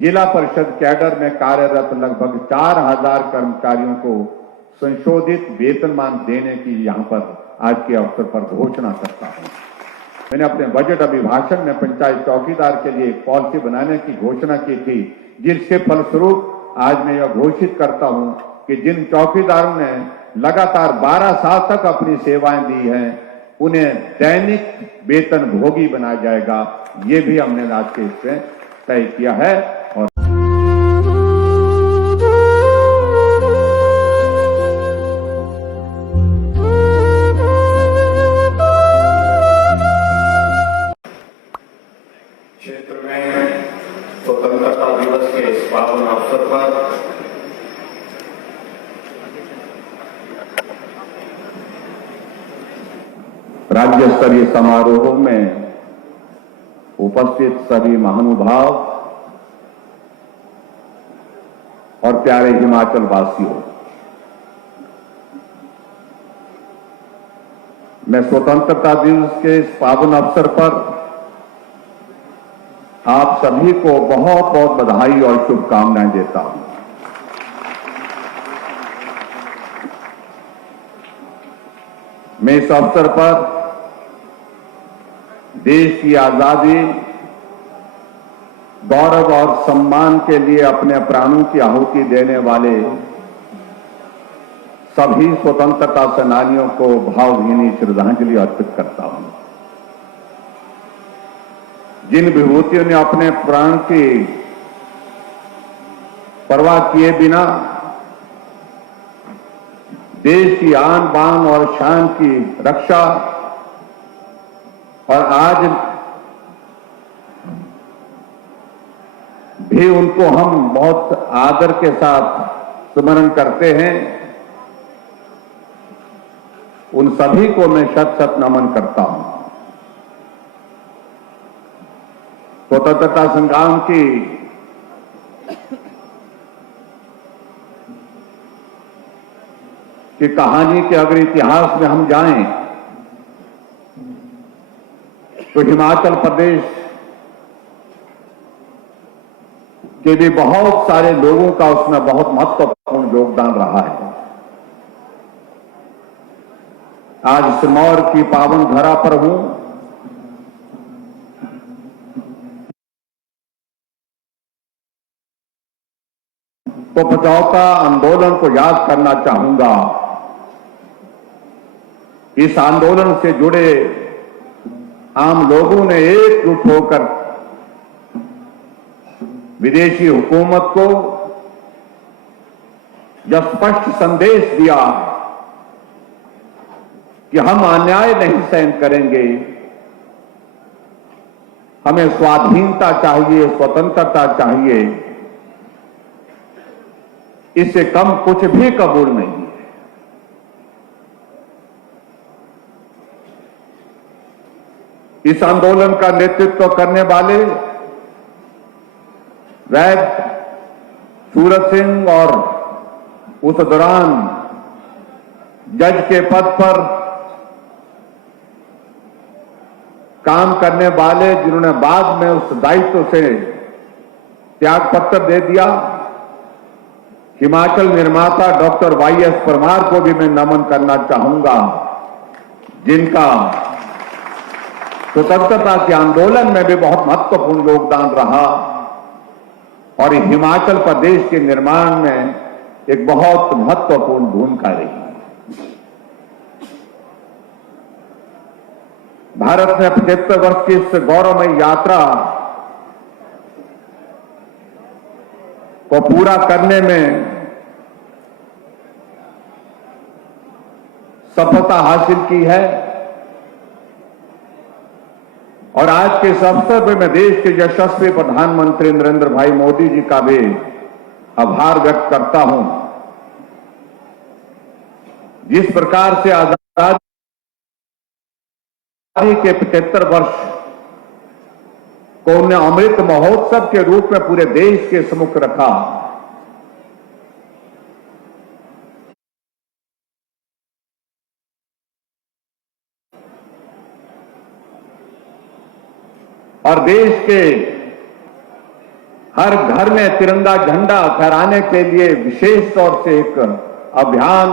जिला परिषद कैडर में कार्यरत लगभग 4000 कर्मचारियों को संशोधित वेतनमान देने की यहां पर आज के अवसर पर घोषणा करता हूं। मैंने अपने बजट अभिभाषण में पंचायत चौकीदार के लिए एक पॉलिसी बनाने की घोषणा की थी, जिसके फलस्वरूप आज मैं यह घोषित करता हूं कि जिन चौकीदारों ने लगातार 12 साल तक अपनी सेवाएं दी हैं, उन्हें दैनिक वेतन भोगी बनाया जाएगा। ये भी हमने आज के इसमें तय किया है। और क्षेत्र में स्वतंत्रता दिवस के इस पावन अवसर पर राज्य स्तरीय समारोह में उपस्थित सभी महानुभाव और प्यारे हिमाचल वासियों, मैं स्वतंत्रता दिवस के इस पावन अवसर पर आप सभी को बहुत बहुत बधाई और शुभकामनाएं देता हूं। मैं इस अवसर पर देश की आजादी, गौरव और सम्मान के लिए अपने प्राणों की आहुति देने वाले सभी स्वतंत्रता सेनानियों को भावभीनी श्रद्धांजलि अर्पित करता हूं। जिन विभूतियों ने अपने प्राण की परवाह किए बिना देश की आन बान और शान की रक्षा और आज भी उनको हम बहुत आदर के साथ स्मरण करते हैं, उन सभी को मैं शत शत नमन करता हूं। स्वतंत्रता संग्राम की कहानी के अगर इतिहास में हम जाएं तो हिमाचल प्रदेश के भी बहुत सारे लोगों का उसमें बहुत महत्वपूर्ण योगदान रहा है। आज सिरमौर की पावन धरा पर हूं, तो बचाओ आंदोलन को याद करना चाहूंगा। इस आंदोलन से जुड़े आम लोगों ने एकजुट होकर विदेशी हुकूमत को यह स्पष्ट संदेश दिया कि हम अन्याय नहीं सहन करेंगे, हमें स्वाधीनता चाहिए, स्वतंत्रता चाहिए, इससे कम कुछ भी कबूल नहीं है। इस आंदोलन का नेतृत्व करने वाले वैद सूरत सिंह और उस दौरान जज के पद पर काम करने वाले, जिन्होंने बाद में उस दायित्व से त्याग पत्र दे दिया, हिमाचल निर्माता डॉक्टर वाईएस परमार को भी मैं नमन करना चाहूंगा, जिनका स्वतंत्रता के आंदोलन में भी बहुत महत्वपूर्ण योगदान रहा और हिमाचल प्रदेश के निर्माण में एक बहुत महत्वपूर्ण भूमिका रही। भारत ने 75 वर्ष की इस गौरवमयी यात्रा को पूरा करने में सफलता हासिल की है और आज के इस अवसर पर मैं देश के यशस्वी प्रधानमंत्री नरेंद्र भाई मोदी जी का भी आभार व्यक्त करता हूं। जिस प्रकार से आजादी के 75 वर्ष को उन्हें अमृत महोत्सव के रूप में पूरे देश के सम्मुख रखा, और देश के हर घर में तिरंगा झंडा फहराने के लिए विशेष तौर से एक अभियान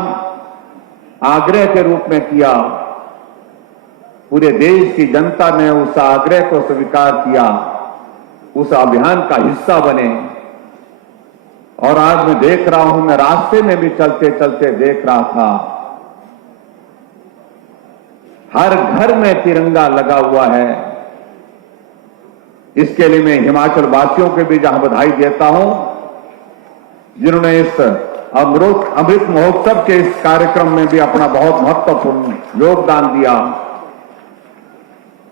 आग्रह के रूप में किया। पूरे देश की जनता ने उस आग्रह को स्वीकार किया, उस अभियान का हिस्सा बने। और आज मैं देख रहा हूं, मैं रास्ते में भी चलते चलते देख रहा था, हर घर में तिरंगा लगा हुआ है। इसके लिए मैं हिमाचल वासियों को भी जहां बधाई देता हूं, जिन्होंने इस अमृत महोत्सव के इस कार्यक्रम में भी अपना बहुत महत्वपूर्ण योगदान दिया।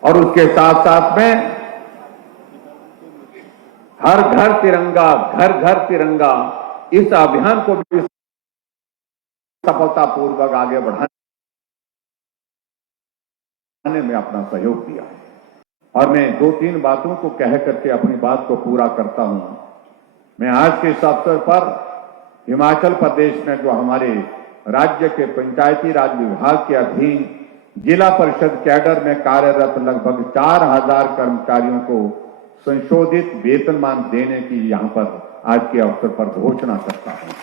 और उसके साथ साथ में हर घर तिरंगा, घर घर तिरंगा, इस अभियान को भी सफलतापूर्वक आगे बढ़ाने में अपना सहयोग दिया है। और मैं 2-3 बातों को कह करके अपनी बात को पूरा करता हूं। मैं आज के इस अवसर पर हिमाचल प्रदेश में जो हमारे राज्य के पंचायती राज विभाग के अधीन जिला परिषद कैडर में कार्यरत लगभग 4000 कर्मचारियों को संशोधित वेतनमान देने की यहां पर आज के अवसर पर घोषणा करता हूं।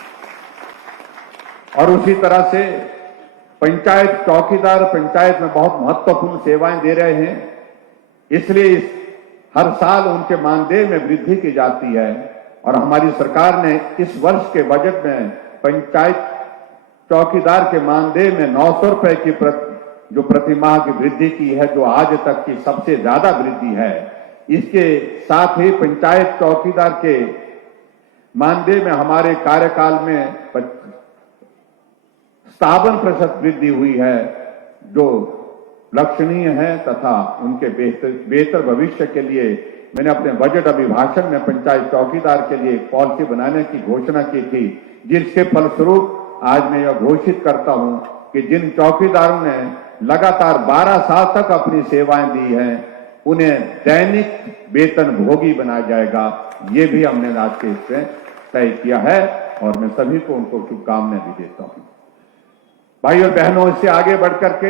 और उसी तरह से पंचायत चौकीदार पंचायत में बहुत महत्वपूर्ण सेवाएं दे रहे हैं, इसलिए हर साल उनके मानदेय में वृद्धि की जाती है। और हमारी सरकार ने इस वर्ष के बजट में पंचायत चौकीदार के मानदेय में 900 रुपए की जो प्रतिमाह की वृद्धि की है, जो आज तक की सबसे ज्यादा वृद्धि है। इसके साथ ही पंचायत चौकीदार के मानदेय में हमारे कार्यकाल में 57% वृद्धि हुई है, जो लक्षणीय है। तथा उनके बेहतर भविष्य के लिए मैंने अपने बजट अभिभाषण में पंचायत चौकीदार के लिए एक पॉलिसी बनाने की घोषणा की थी, जिसके फलस्वरूप आज मैं यह घोषित करता हूं कि जिन चौकीदारों ने लगातार 12 साल तक अपनी सेवाएं दी हैं, उन्हें दैनिक वेतन भोगी बनाया जाएगा। ये भी हमने आज के इससे तय किया है और मैं सभी को उनको शुभकामनाएं भी देता हूं। भाई और बहनों, इससे आगे बढ़कर के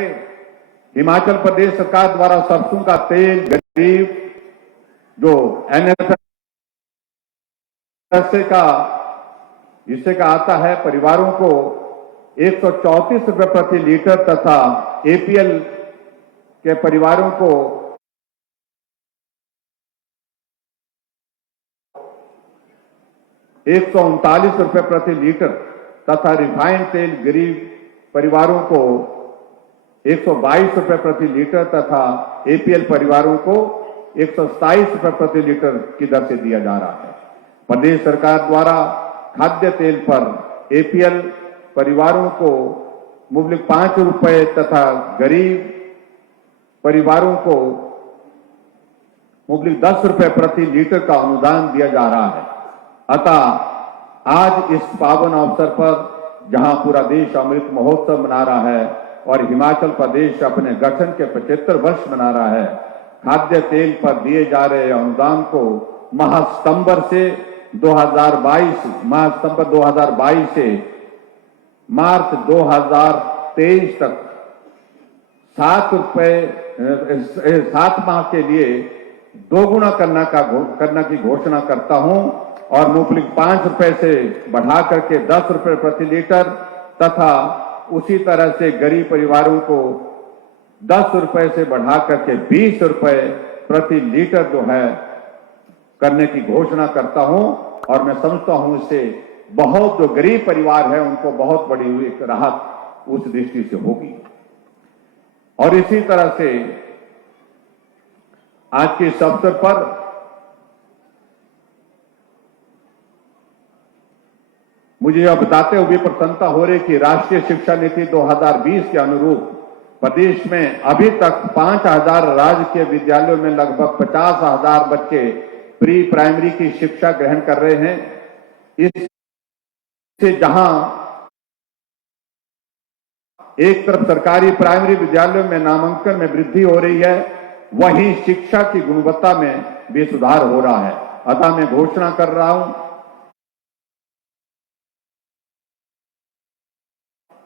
हिमाचल प्रदेश सरकार द्वारा सरसों का तेल गरीब जो एनएफएस का हिस्से का आता है, परिवारों को 134 रुपए प्रति लीटर तथा एपीएल के परिवारों को 139 रुपए प्रति लीटर तथा रिफाइंड तेल गरीब परिवारों को 122 रुपए प्रति लीटर तथा एपीएल परिवारों को 127 रुपए प्रति लीटर की दर से दिया जा रहा है। प्रदेश सरकार द्वारा खाद्य तेल पर एपीएल परिवारों को मुबलिक 5 रुपए तथा गरीब परिवारों को मुबलिक 10 रुपए प्रति लीटर का अनुदान दिया जा रहा है। अतः आज इस पावन अवसर पर जहां पूरा देश अमृत महोत्सव मना रहा है और हिमाचल प्रदेश अपने गठन के 75 वर्ष मना रहा है, खाद्य तेल पर दिए जा रहे अनुदान को माह सितंबर 2022 से मार्च 2023 तक 7 माह के लिए दोगुना करना की घोषणा करता हूं और मुबलिक 5 रुपए से बढ़ा करके 10 रुपए प्रति लीटर तथा उसी तरह से गरीब परिवारों को 10 रुपए से बढ़ा करके 20 रुपए प्रति लीटर जो है करने की घोषणा करता हूं। और मैं समझता हूं इससे बहुत जो गरीब परिवार है उनको बहुत बड़ी एक राहत उस दृष्टि से होगी। और इसी तरह से आज के इस अवसर पर मुझे यह बताते हुए प्रसन्नता हो रही कि राष्ट्रीय शिक्षा नीति 2020 के अनुरूप प्रदेश में अभी तक 5000 राजकीय विद्यालयों में लगभग 50,000 बच्चे प्री प्राइमरी की शिक्षा ग्रहण कर रहे हैं। इससे जहां एक तरफ सरकारी प्राइमरी विद्यालयों में नामांकन में वृद्धि हो रही है, वहीं शिक्षा की गुणवत्ता में भी सुधार हो रहा है। अतः मैं घोषणा कर रहा हूं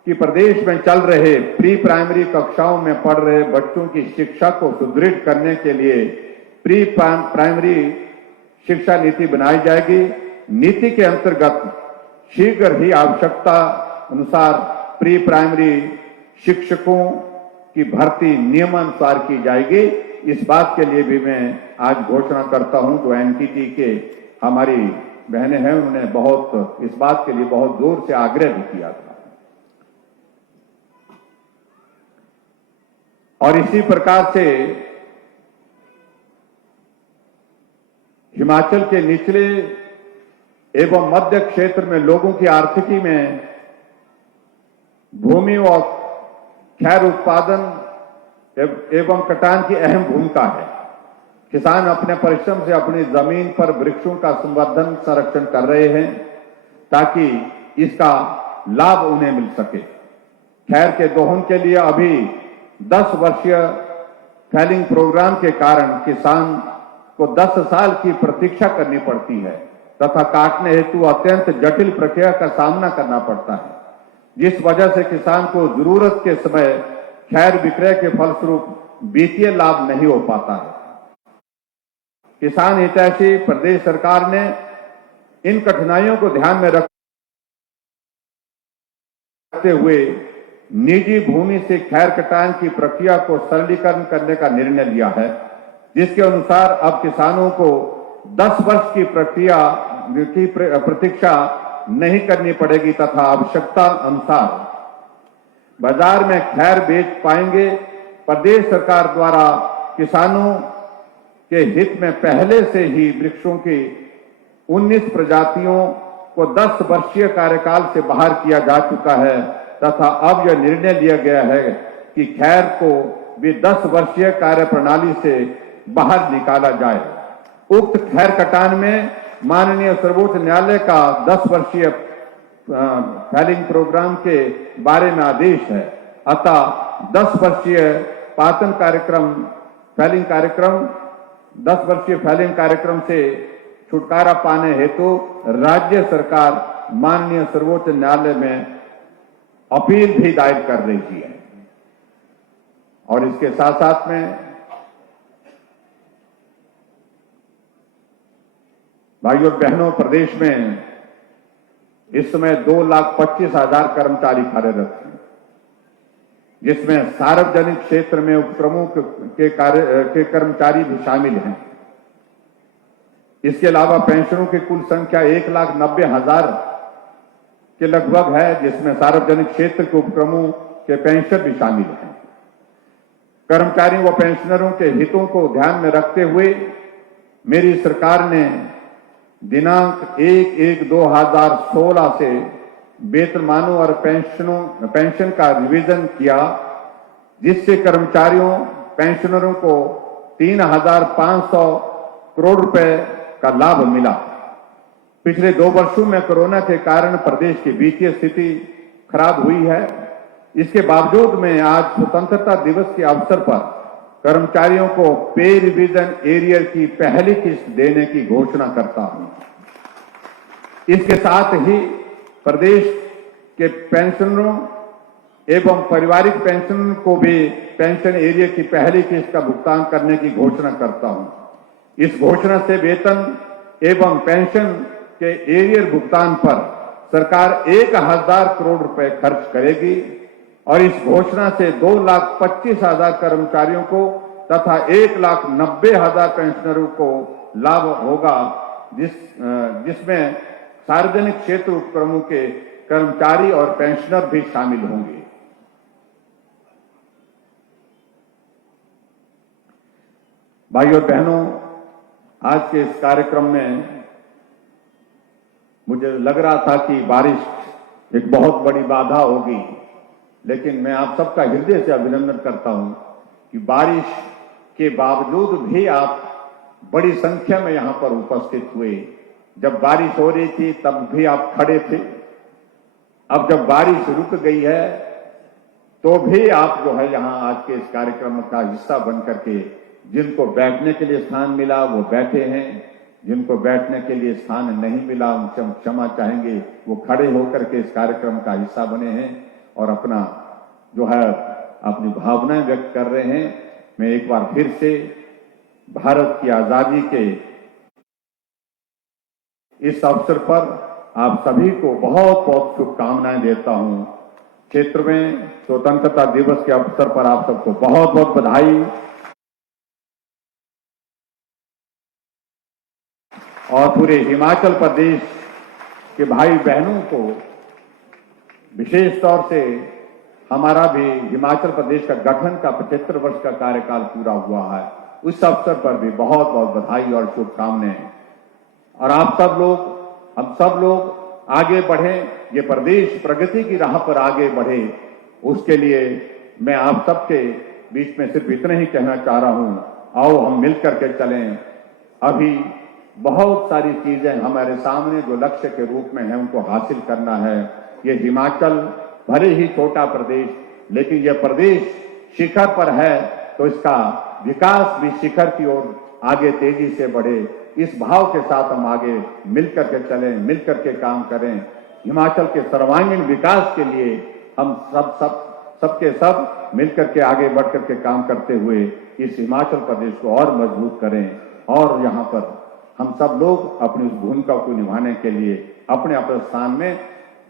कि प्रदेश में चल रहे प्री प्राइमरी कक्षाओं में पढ़ रहे बच्चों की शिक्षा को सुदृढ़ करने के लिए प्री प्राइमरी शिक्षा नीति बनाई जाएगी। नीति के अंतर्गत शीघ्र ही आवश्यकता अनुसार प्री प्राइमरी शिक्षकों की भर्ती नियमानुसार की जाएगी। इस बात के लिए भी मैं आज घोषणा करता हूं। जो एनटीटी के हमारी बहनें हैं, उन्होंने बहुत इस बात के लिए बहुत जोर से आग्रह भी किया था। और इसी प्रकार से हिमाचल के निचले एवं मध्य क्षेत्र में लोगों की आर्थिकी में भूमि और खैर उत्पादन एवं कटान की अहम भूमिका है। किसान अपने परिश्रम से अपनी जमीन पर वृक्षों का संवर्धन संरक्षण कर रहे हैं ताकि इसका लाभ उन्हें मिल सके। खैर के दोहन के लिए अभी 10 वर्षीय फैलिंग प्रोग्राम के कारण किसान को 10 साल की प्रतीक्षा करनी पड़ती है तथा काटने हेतु अत्यंत जटिल प्रक्रिया का सामना करना पड़ता है, जिस वजह से किसान को जरूरत के समय खैर विक्रय के फलस्वरूप वित्तीय लाभ नहीं हो पाता है। किसान हितैषी प्रदेश सरकार ने इन कठिनाइयों को ध्यान में रखते हुए निजी भूमि से खैर कटान की प्रक्रिया को सरलीकरण करने का निर्णय लिया है, जिसके अनुसार अब किसानों को 10 वर्ष की प्रक्रिया की प्रतीक्षा नहीं करनी पड़ेगी तथा आवश्यकता अनुसार बाजार में खैर बेच पाएंगे। प्रदेश सरकार द्वारा किसानों के हित में पहले से ही वृक्षों की 19 प्रजातियों को 10 वर्षीय कार्यकाल से बाहर किया जा चुका है तथा अब यह निर्णय लिया गया है कि खैर को भी 10 वर्षीय कार्य प्रणाली से बाहर निकाला जाए। उक्त खैर कटान में माननीय सर्वोच्च न्यायालय का 10 वर्षीय फैलिंग प्रोग्राम के बारे में आदेश है। अतः 10 वर्षीय पातन कार्यक्रम फैलिंग कार्यक्रम 10 वर्षीय फैलिंग कार्यक्रम से छुटकारा पाने हेतु राज्य सरकार माननीय सर्वोच्च न्यायालय में अपील भी दायर कर रही है। और इसके साथ साथ में भाइयों और बहनों, प्रदेश में इस समय 2,25,000 कर्मचारी कार्यरत हैं, जिसमें सार्वजनिक क्षेत्र में उपक्रमों के कर्मचारी भी शामिल हैं। इसके अलावा पेंशनों की कुल संख्या 1,90,000 के लगभग है, जिसमें सार्वजनिक क्षेत्र के उपक्रमों के पेंशन भी शामिल हैं। कर्मचारियों व पेंशनरों के हितों को ध्यान में रखते हुए मेरी सरकार ने दिनांक 1/1/2016 से वेतनमानों और पेंशन का रिवीजन किया, जिससे कर्मचारियों पेंशनरों को 3,500 करोड़ रुपए का लाभ मिला। पिछले 2 वर्षों में कोरोना के कारण प्रदेश की वित्तीय स्थिति खराब हुई है। इसके बावजूद मैं आज स्वतंत्रता दिवस के अवसर पर कर्मचारियों को पे रिवीजन एरियर की पहली किस्त देने की घोषणा करता हूं। इसके साथ ही प्रदेश के पेंशनरों एवं पारिवारिक पेंशन को भी पेंशन एरियर की पहली किस्त का भुगतान करने की घोषणा करता हूं। इस घोषणा से वेतन एवं पेंशन के एरियर भुगतान पर सरकार 1,000 करोड़ रुपए खर्च करेगी और इस घोषणा से 2,25,000 कर्मचारियों को तथा 1,90,000 पेंशनरों को लाभ होगा, जिसमें सार्वजनिक क्षेत्र उपक्रमों के कर्मचारी और पेंशनर भी शामिल होंगे। भाइयों और बहनों, आज के इस कार्यक्रम में मुझे लग रहा था कि बारिश एक बहुत बड़ी बाधा होगी, लेकिन मैं आप सबका हृदय से अभिनंदन करता हूं कि बारिश के बावजूद भी आप बड़ी संख्या में यहां पर उपस्थित हुए। जब बारिश हो रही थी तब भी आप खड़े थे। अब जब बारिश रुक गई है तो भी आप जो है यहां आज के इस कार्यक्रम का हिस्सा बन करके, जिनको बैठने के लिए स्थान मिला वो बैठे हैं, जिनको बैठने के लिए स्थान नहीं मिला उनसे हम क्षमा चाहेंगे, वो खड़े होकर के इस कार्यक्रम का हिस्सा बने हैं और अपना जो है अपनी भावनाएं व्यक्त कर रहे हैं। मैं एक बार फिर से भारत की आजादी के इस अवसर पर आप सभी को बहुत बहुत शुभकामनाएं देता हूं। क्षेत्र में स्वतंत्रता दिवस के अवसर पर आप सबको बहुत बहुत बधाई और पूरे हिमाचल प्रदेश के भाई बहनों को विशेष तौर से हमारा भी हिमाचल प्रदेश का गठन का 75 वर्ष का कार्यकाल पूरा हुआ है, उस अवसर पर भी बहुत बहुत बधाई और शुभकामनाएं। और आप सब लोग, हम सब लोग आगे बढ़े, ये प्रदेश प्रगति की राह पर आगे बढ़े, उसके लिए मैं आप सबके बीच में सिर्फ इतना ही कहना चाह रहा हूं, आओ हम मिलकर के चलें। अभी बहुत सारी चीजें हमारे सामने जो लक्ष्य के रूप में है उनको हासिल करना है। ये हिमाचल भले ही छोटा प्रदेश, लेकिन यह प्रदेश शिखर पर है तो इसका विकास भी शिखर की ओर आगे तेजी से बढ़े। इस भाव के साथ हम आगे मिलकर के चलें, मिलकर के काम करें। हिमाचल के सर्वांगीण विकास के लिए हम सबके सब मिलकर के आगे बढ़कर के काम करते हुए इस हिमाचल प्रदेश को और मजबूत करें और यहाँ पर हम सब लोग अपनी उस भूमिका को निभाने के लिए अपने अपने स्थान में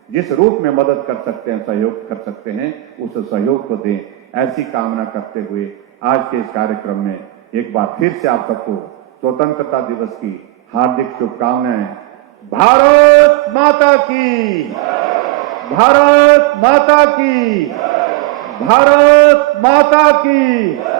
जिस रूप में मदद कर सकते हैं, सहयोग कर सकते हैं, उस सहयोग को दें। ऐसी कामना करते हुए आज के इस कार्यक्रम में एक बार फिर से आप सबको स्वतंत्रता दिवस की हार्दिक शुभकामनाएं। भारत माता की, भारत माता की, भारत माता की।